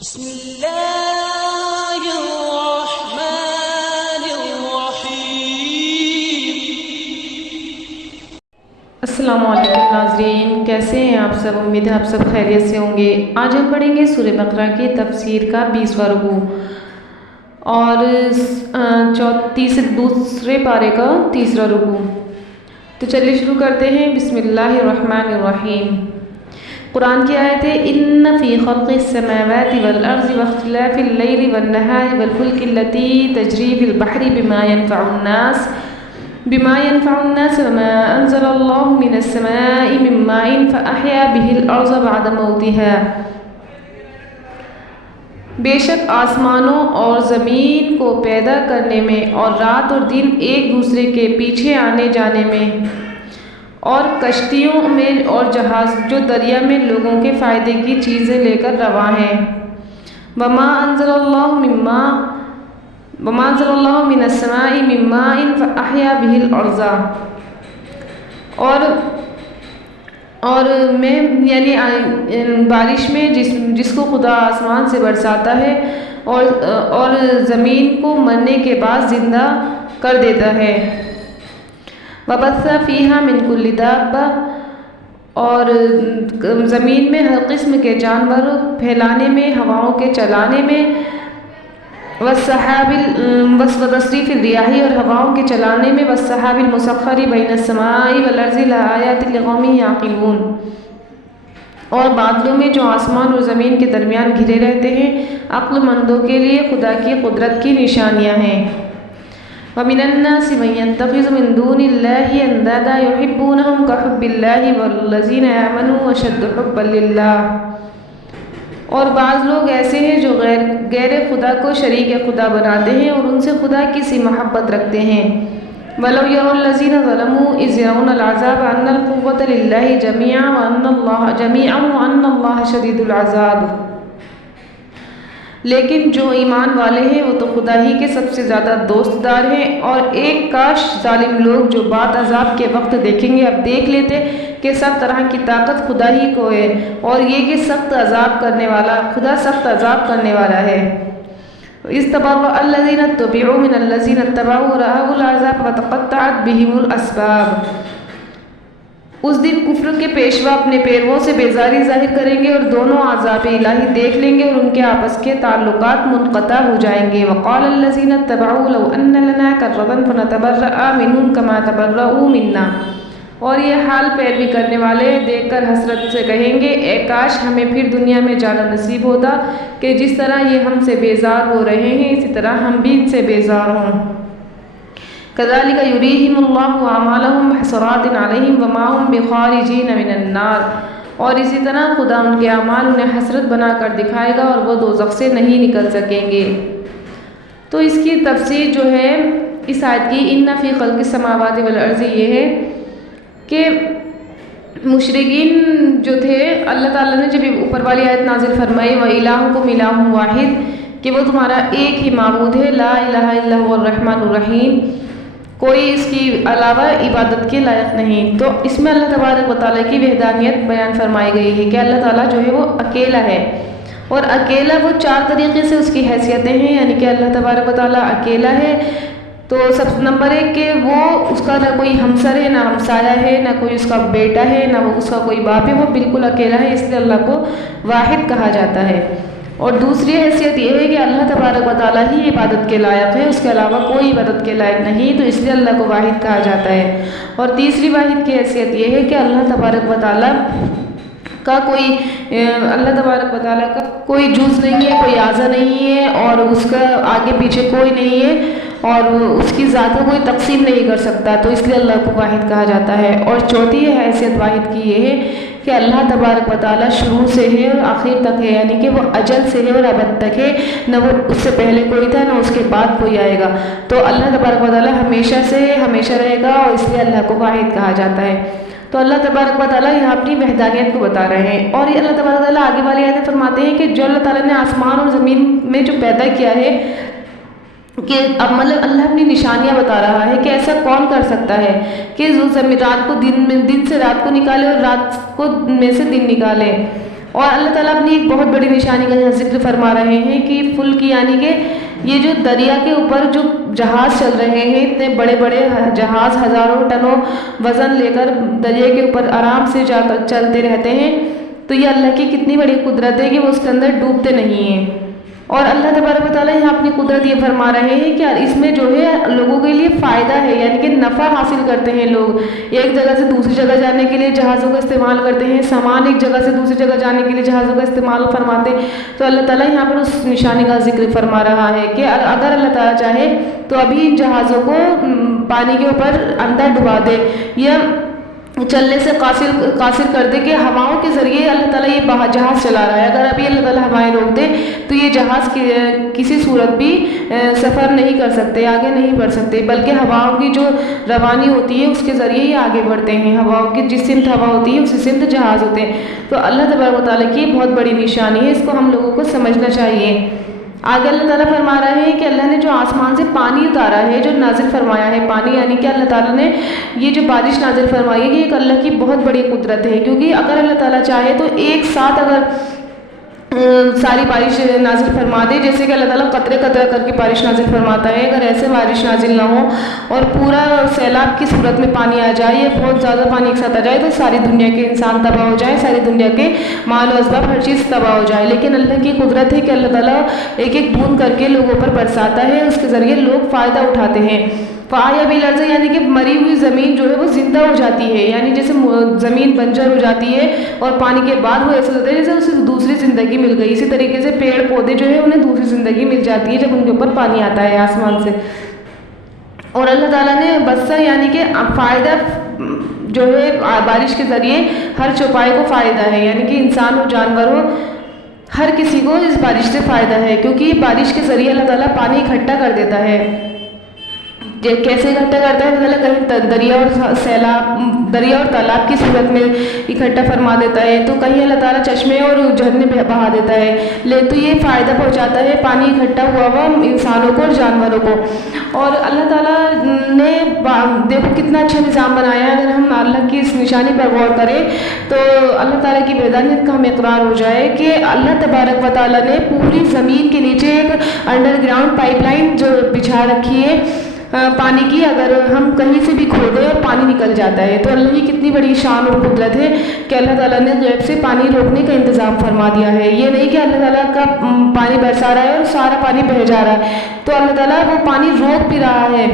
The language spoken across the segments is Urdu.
بسم اللہ الرحمن الرحیم۔ السلام علیکم ناظرین، کیسے ہیں آپ سب؟ امید ہے آپ سب خیریت سے ہوں گے۔ آج ہم پڑھیں گے سورہ بقرہ کی تفسیر کا 20واں رکوع اور دوسرے پارے کا تیسرا رکوع۔ تو چلیے شروع کرتے ہیں۔ بسم اللہ الرحمن الرحیم۔ قرآن کی آیت ہے ان فی خلق السماوات والارض واختلاف اللیل والنہار والفلک التي تجری فی البحر بما ينفع الناس وما انزل اللہ من السماء من ماء فاحیا به الارض بعد موتها۔ بے شک آسمانوں اور زمین کو پیدا کرنے میں اور رات اور دن ایک دوسرے کے پیچھے آنے جانے میں اور کشتیوں میں اور جہاز جو دریا میں لوگوں کے فائدے کی چیزیں لے کر رواں ہیں۔ وما انزل اللہ من السماء من ماء فاحیا به الارض، اور میں یعنی بارش میں جس کو خدا آسمان سے برساتا ہے اور زمین کو مرنے کے بعد زندہ کر دیتا ہے۔ وبث فیہا من کل دابہ، اور زمین میں ہر قسم کے جانور پھیلانے میں، ہواؤں کے چلانے میں، وتصریف الریاح، اور ہواؤں کے چلانے میں، والسحاب المسخر بین السماء والارض لآیات لقوم یعقلون، اور بادلوں میں جو آسمان اور زمین کے درمیان گھرے رہتے ہیں، عقل مندوں کے لیے خدا کی قدرت کی نشانیاں ہیں۔ وَمِنَ النَّاسِ مَن يَتَّخِذُ مِن دُونِ اللَّهِ أَندَادًا يُحِبُّونَهُمْ كَحُبِّ اللَّهِ وَالَّذِينَ آمَنُوا أَشَدُّ حُبًّا لِلَّهِ، اور بعض لوگ ایسے ہیں جو غیر خدا کو شریک خدا بناتے ہیں اور ان سے خدا کی سی محبت رکھتے ہیں۔ وَلَوْ يَرَى الَّذِينَ ظَلَمُوا إِذْ يَرَوْنَ الْعَذَابَ أَنَّ الْقُوَّةَ لِلَّهِ جَمِيعًا وَأَنَّ اللَّهَ شَدِيدُ الْعَذَابِ، لیکن جو ایمان والے ہیں وہ تو خدا ہی کے سب سے زیادہ دوست دار ہیں، اور ایک کاش ظالم لوگ جو بات عذاب کے وقت دیکھیں گے اب دیکھ لیتے کہ سب طرح کی طاقت خدا ہی کو ہے، اور یہ کہ خدا سخت عذاب کرنے والا ہے۔ اِذْ تَبَرَّأَ الَّذِينَ اتُّبِعُوا مِنَ الَّذِينَ اتَّبَعُوا وَرَأَوُا الْعَذَابَ وَتَقَطَّعَتْ بِهِمُ الْأَسْبَابُ۔ اس دن کفر کے پیشوا اپنے پیرووں سے بیزاری ظاہر کریں گے اور دونوں عذاب الہی دیکھ لیں گے اور ان کے آپس کے تعلقات منقطع ہو جائیں گے۔ وَقَالَ الَّذِينَ اتَّبَعُوا لَوْ أَنَّ لَنَا كَرَّةً فَنَتَبَرَّأَ مِنْهُمْ كَمَا تَبَرَّؤُوا مِنَّا، اور یہ حال پیروی کرنے والے دیکھ کر حسرت سے کہیں گے اے کاش ہمیں پھر دنیا میں جانا نصیب ہوتا کہ جس طرح یہ ہم سے بیزار ہو رہے ہیں اسی طرح ہم بھی ان سے بیزار ہوں۔ كَذَلِكَ يُرِيهِمُ اللَّهُ أَعْمَالَهُمْ حَسَرَاتٍ عَلَيْهِمْ وَمَا هُمْ بِخَارِجِينَ مِنَ النَّارِ، اور اسی طرح خدا ان کے اعمال انہیں حسرت بنا کر دکھائے گا اور وہ دوزخ سے نہیں نکل سکیں گے۔ تو اس کی تفسیر جو ہے اس آیت کی ان فی خلق السماوات والارض یہ ہے کہ مشرکین جو تھے اللہ تعالیٰ نے جب اوپر والی آیت نازل فرمائی وَإِلَٰهُكُمْ إِلَٰهٌ وَاحِدٌ، کہ وہ تمہارا ایک ہی معبود ہے، لا الہ الا هو الرحمن الرحیم، کوئی اس کی علاوہ عبادت کے لائق نہیں، تو اس میں اللہ تبارک و تعالیٰ کی وحدانیت بیان فرمائی گئی ہے کہ اللہ تعالیٰ جو ہے وہ اکیلا ہے، اور اکیلا وہ چار طریقے سے اس کی حیثیتیں ہیں، یعنی کہ اللہ تبارک و تعالیٰ اکیلا ہے تو سب نمبر ایک کہ وہ اس کا نہ کوئی ہمسر ہے، نہ ہمسایہ ہے، نہ کوئی اس کا بیٹا ہے، نہ اس کا کوئی باپ ہے، وہ بالکل اکیلا ہے، اس لیے اللہ کو واحد کہا جاتا ہے۔ اور دوسری حیثیت یہ ہے کہ اللہ تبارک و تعالیٰ ہی عبادت کے لائق ہے، اس کے علاوہ کوئی عبادت کے لائق نہیں، تو اس لیے اللہ کو واحد کہا جاتا ہے۔ اور تیسری واحد کی حیثیت یہ ہے کہ اللہ تبارک و تعالیٰ کا کوئی جز نہیں ہے، کوئی اعضا نہیں ہے، اور اس کا آگے پیچھے کوئی نہیں ہے، اور اس کی ذات کو کوئی تقسیم نہیں کر سکتا، تو اس لیے اللہ کو واحد کہا جاتا ہے۔ اور چوتھی حیثیت واحد کی یہ ہے کہ اللہ تبارک و تعالیٰ شروع سے ہے اور آخر تک ہے، یعنی کہ وہ ازل سے ہے اور ابد تک ہے، نہ وہ اس سے پہلے کوئی تھا نہ اس کے بعد کوئی آئے گا، تو اللہ تبارک و تعالیٰ ہمیشہ سے ہے، ہمیشہ رہے گا، اور اس لیے اللہ کو واحد کہا جاتا ہے۔ تو اللہ تبارک و تعالیٰ یہاں اپنی وحدانیت کو بتا رہے ہیں، اور یہ اللہ تبارک و تعالیٰ آگے والی آیتیں فرماتے ہیں کہ جو اللہ تعالیٰ نے آسمان اور زمین میں جو پیدا کیا ہے کہ اب مطلب اللہ اپنی نشانیاں بتا رہا ہے کہ ایسا کون کر سکتا ہے کہ رات کو دن سے رات کو نکالے اور رات کو میں سے دن نکالے، اور اللہ تعالیٰ اپنی ایک بہت بڑی نشانی کا یہاں ذکر فرما رہے ہیں کہ فلک یعنی کہ یہ جو دریا کے اوپر جو جہاز چل رہے ہیں، اتنے بڑے بڑے جہاز ہزاروں ٹنوں وزن لے کر دریا کے اوپر آرام سے جا کر چلتے رہتے ہیں، تو یہ اللہ کی کتنی بڑی قدرت ہے کہ وہ اس کے اندر ڈوبتے نہیں ہیں۔ اور اللہ تبارک و تعالیٰ یہاں اپنی قدرت یہ فرما رہے ہیں کہ اس میں جو ہے لوگوں کے لیے فائدہ ہے، یعنی کہ نفع حاصل کرتے ہیں لوگ، ایک جگہ سے دوسری جگہ جانے کے لیے جہازوں کا استعمال کرتے ہیں، سامان ایک جگہ سے دوسری جگہ جانے کے لیے جہازوں کا استعمال فرماتے ہیں۔ تو اللہ تعالیٰ یہاں پر اس نشانی کا ذکر فرما رہا ہے کہ اگر اللہ تعالیٰ چاہے تو ابھی ان جہازوں کو پانی کے اوپر اندر ڈبا دے یا چلنے سے قاصر کر دے کہ ہواؤں کے ذریعے اللہ تعالیٰ یہ جہاز چلا رہا ہے۔ اگر ابھی اللہ تعالیٰ ہوائیں روک دے تو یہ جہاز کسی صورت بھی سفر نہیں کر سکتے، آگے نہیں بڑھ سکتے، بلکہ ہواؤں کی جو روانی ہوتی ہے اس کے ذریعے یہ آگے بڑھتے ہیں۔ ہواؤں کی جس سمت ہوا ہوتی ہے اسی سمت جہاز ہوتے ہیں۔ تو اللہ تبارک و تعالیٰ کی بہت بڑی نشانی ہے، اس کو ہم لوگوں کو سمجھنا چاہیے۔ آگے اللہ تعالیٰ فرما رہے ہیں کہ اللہ نے جو آسمان سے پانی اتارا ہے، جو نازل فرمایا ہے پانی، یعنی کہ اللہ تعالیٰ نے یہ جو بارش نازل فرمائی ہے، یہ ایک اللہ کی بہت بڑی قدرت ہے، کیونکہ اگر اللہ تعالیٰ چاہے تو ایک ساتھ اگر ساری بارش نازل فرما دے، جیسے کہ اللہ تعالیٰ قطرے قطرہ کر کے بارش نازل فرماتا ہے، اگر ایسے بارش نازل نہ ہو اور پورا سیلاب کی صورت میں پانی آ جائے یا بہت زیادہ پانی ایک ساتھ آ جائے تو ساری دنیا کے انسان تباہ ہو جائے، ساری دنیا کے مال و اسباب ہر چیز تباہ ہو جائے۔ لیکن اللہ کی قدرت ہے کہ اللہ تعالیٰ ایک ایک بوند کر کے لوگوں پر برساتا ہے، اس کے ذریعے لوگ فائدہ اٹھاتے ہیں۔ فَأَحْيَا بِالْأَرْضِ یعنی کہ مری ہوئی زمین جو ہے وہ زندہ ہو جاتی ہے، یعنی جیسے زمین بنجر ہو جاتی ہے اور پانی کے بعد وہ ایسا ہوتا ہے جیسے اسے دوسری زندگی مل گئی، اسی طریقے سے پیڑ پودے جو ہے انہیں دوسری زندگی مل جاتی ہے جب ان کے اوپر پانی آتا ہے آسمان سے۔ اور اللہ تعالیٰ نے بسا یعنی کہ فائدہ جو ہے بارش کے ذریعے ہر چوپائے کو فائدہ ہے، یعنی کہ انسان ہو جانور ہو ہر کسی کو اس بارش سے فائدہ ہے، کیونکہ بارش کے ذریعے اللہ تعالیٰ پانی اکٹھا کر دیتا ہے۔ کیسے اکٹھا کرتا ہے؟ اللہ کہیں دریا اور تالاب کی صورت میں اکٹھا فرما دیتا ہے، تو کہیں اللہ تعالیٰ چشمے اور جھرنے بہا دیتا ہے، تو یہ فائدہ پہنچاتا ہے پانی اکٹھا ہوا انسانوں کو اور جانوروں کو۔ اور اللہ تعالیٰ نے دیکھو کتنا اچھا نظام بنایا ہے، اگر ہم اللہ کی اس نشانی پر غور کریں تو اللہ تعالیٰ کی بیدانیت کا ہمیں اقرار ہو جائے کہ اللہ تبارک و تعالیٰ نے پوری زمین کے نیچے ایک انڈر گراؤنڈ پائپ لائن جو بچھا رکھی ہے پانی کی، اگر ہم کہیں سے بھی کھودیں اور پانی نکل جاتا ہے، تو اللہ کی کتنی بڑی شان اور قدرت ہے کہ اللہ تعالیٰ نے غیب سے پانی روکنے کا انتظام فرما دیا ہے۔ یہ نہیں کہ اللہ تعالیٰ کا پانی برسا رہا ہے اور سارا پانی بہہ جا رہا ہے، تو اللہ تعالیٰ وہ پانی روک بھی رہا ہے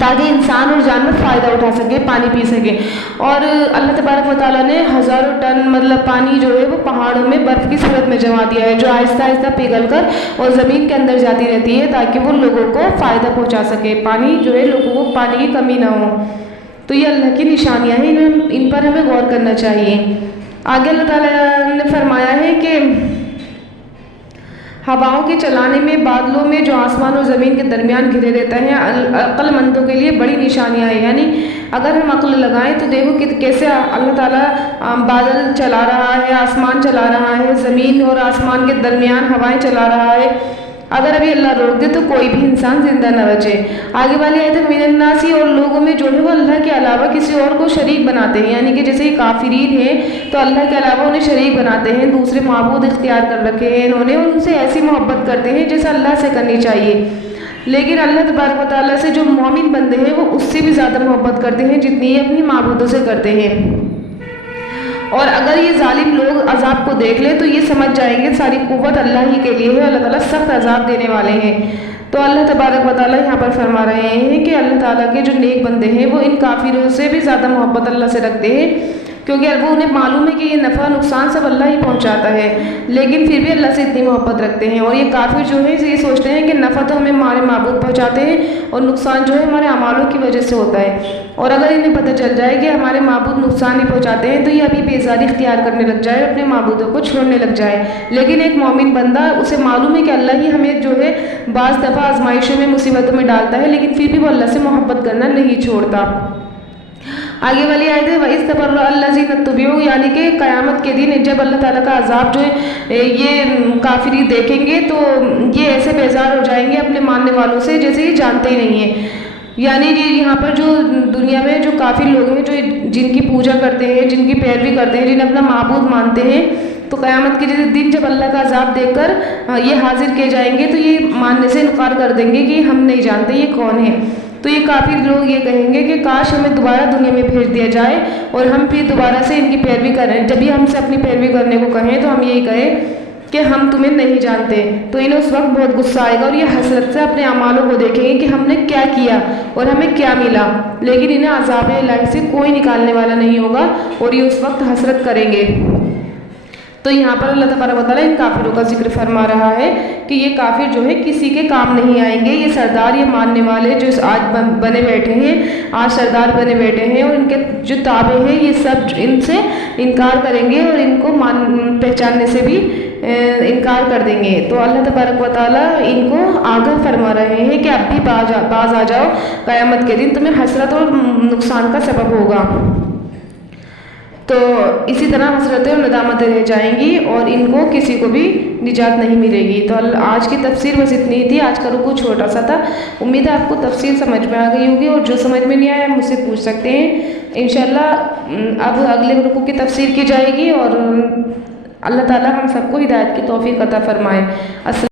تاکہ انسان اور جانور فائدہ اٹھا سکے، پانی پی سکے۔ اور اللہ تبارک و تعالیٰ نے ہزاروں ٹن پانی جو ہے وہ پہاڑوں میں برف کی صورت میں جما دیا ہے، جو آہستہ آہستہ پگھل کر اور زمین کے اندر جاتی رہتی ہے تاکہ وہ لوگوں کو فائدہ پہنچا سکے، پانی جو ہے لوگوں کو پانی کی کمی نہ ہو۔ تو یہ اللہ کی نشانیاں ہیں، ان پر ہمیں غور کرنا چاہیے۔ آگے اللہ تعالیٰ نے فرمایا ہے کہ ہواؤں کے چلانے میں، بادلوں میں جو آسمان اور زمین کے درمیان گھرے رہتا ہے، عقل مندوں کے لیے بڑی نشانیاں ہیں۔ یعنی اگر ہم عقل لگائیں تو دیکھو کہ کیسے اللہ تعالیٰ بادل چلا رہا ہے، آسمان چلا رہا ہے، زمین اور آسمان کے درمیان ہوائیں چلا رہا ہے۔ اگر ابھی اللہ روک دے تو کوئی بھی انسان زندہ نہ بچے۔ آگے والی آیت ہے من الناس، اور لوگوں میں جو ہے وہ اللہ کے علاوہ کسی اور کو شریک بناتے ہیں، یعنی کہ جیسے کافرین ہیں تو اللہ کے علاوہ انہیں شریک بناتے ہیں، دوسرے معبود اختیار کر رکھے ہیں انہوں نے، ان سے ایسی محبت کرتے ہیں جیسے اللہ سے کرنی چاہیے۔ لیکن اللہ تبارک و تعالیٰ سے جو مومن بندے ہیں وہ اس سے بھی زیادہ محبت کرتے ہیں جتنی یہ اپنی معبودوں سے کرتے ہیں۔ اور اگر یہ ظالم لوگ عذاب کو دیکھ لیں تو یہ سمجھ جائیں گے ساری قوت اللہ ہی کے لیے ہے، اللہ تعالیٰ سخت عذاب دینے والے ہیں۔ تو اللہ تبارک و تعالیٰ یہاں پر فرما رہے ہیں کہ اللہ تعالیٰ کے جو نیک بندے ہیں وہ ان کافروں سے بھی زیادہ محبت اللہ سے رکھتے ہیں، کیونکہ وہ انہیں معلوم ہے کہ یہ نفع نقصان سب اللہ ہی پہنچاتا ہے، لیکن پھر بھی اللہ سے اتنی محبت رکھتے ہیں۔ اور یہ کافر جو ہے یہ سوچتے ہیں کہ نفع تو ہمیں ہمارے معبود پہنچاتے ہیں اور نقصان جو ہے ہمارے اعمالوں کی وجہ سے ہوتا ہے، اور اگر انہیں پتہ چل جائے کہ ہمارے معبود نقصان نہیں پہنچاتے ہیں تو یہ ابھی بیزاری اختیار کرنے لگ جائے، اپنے معبودوں کو چھوڑنے لگ جائے۔ لیکن ایک مومن بندہ اسے معلوم ہے کہ اللہ ہی ہمیں جو ہے بعض دفعہ آزمائشوں میں مصیبتوں میں ڈالتا ہے، لیکن پھر بھی وہ اللہ سے محبت کرنا نہیں چھوڑتا۔ آگے والی آیت ہے وَإِذْ تَبَرَّأَ الَّذِينَ اتُّبِعُوا، یعنی کہ قیامت کے دن جب اللہ تعالیٰ کا عذاب جو ہے یہ کافری دیکھیں گے تو یہ ایسے بیزار ہو جائیں گے اپنے ماننے والوں سے جیسے یہ جانتے ہی نہیں ہیں۔ یعنی یہاں پر جو دنیا میں جو کافر لوگ ہیں جو جن کی پوجا کرتے ہیں، جن کی پیروی کرتے ہیں، جنہیں اپنا معبود مانتے ہیں، تو قیامت کے دن جب اللہ کا عذاب دیکھ کر یہ حاضر کیے جائیں گے تو یہ ماننے سے انکار کر دیں گے کہ ہم نہیں جانتے یہ کون ہے۔ تو یہ کافر لوگ یہ کہیں گے کہ کاش ہمیں دوبارہ دنیا میں بھیج دیا جائے اور ہم پھر دوبارہ سے ان کی پیروی کریں۔ جب یہ ہم سے اپنی پیروی کرنے کو کہیں تو ہم یہی کہیں کہ ہم تمہیں نہیں جانتے، تو انہیں اس وقت بہت غصہ آئے گا اور یہ حسرت سے اپنے اعمالوں کو دیکھیں گے کہ ہم نے کیا کیا اور ہمیں کیا ملا، لیکن انہیں عذاب الہی سے کوئی نکالنے والا نہیں ہوگا اور یہ اس وقت حسرت کریں گے۔ تو یہاں پر اللہ تبارک و تعالیٰ ان کافروں کا ذکر فرما رہا ہے کہ یہ کافر جو ہے کسی کے کام نہیں آئیں گے، یہ سردار، یہ ماننے والے جو آج بنے بیٹھے ہیں، آج سردار بنے بیٹھے ہیں اور ان کے جو تابع ہیں یہ سب ان سے انکار کریں گے اور ان کو پہچاننے سے بھی انکار کر دیں گے۔ تو اللہ تبارک و تعالیٰ ان کو آگاہ فرما رہے ہیں کہ اب بھی باز آ جاؤ، قیامت کے دن تمہیں حسرت اور نقصان کا سبب ہوگا۔ تو اسی طرح حسرتیں اور ندامتیں رہ جائیں گی اور ان کو کسی کو بھی نجات نہیں ملے گی۔ تو آج کی تفسیر بس اتنی ہی تھی، آج کا رکوع چھوٹا سا تھا، امید ہے آپ کو تفسیر سمجھ میں آ گئی ہوگی، اور جو سمجھ میں نہیں آیا مجھ سے پوچھ سکتے ہیں۔ انشاءاللہ اب اگلے رکوع کی تفسیر کی جائے گی اور اللہ تعالیٰ ہم سب کو ہدایت کی توفیق عطا فرمائے۔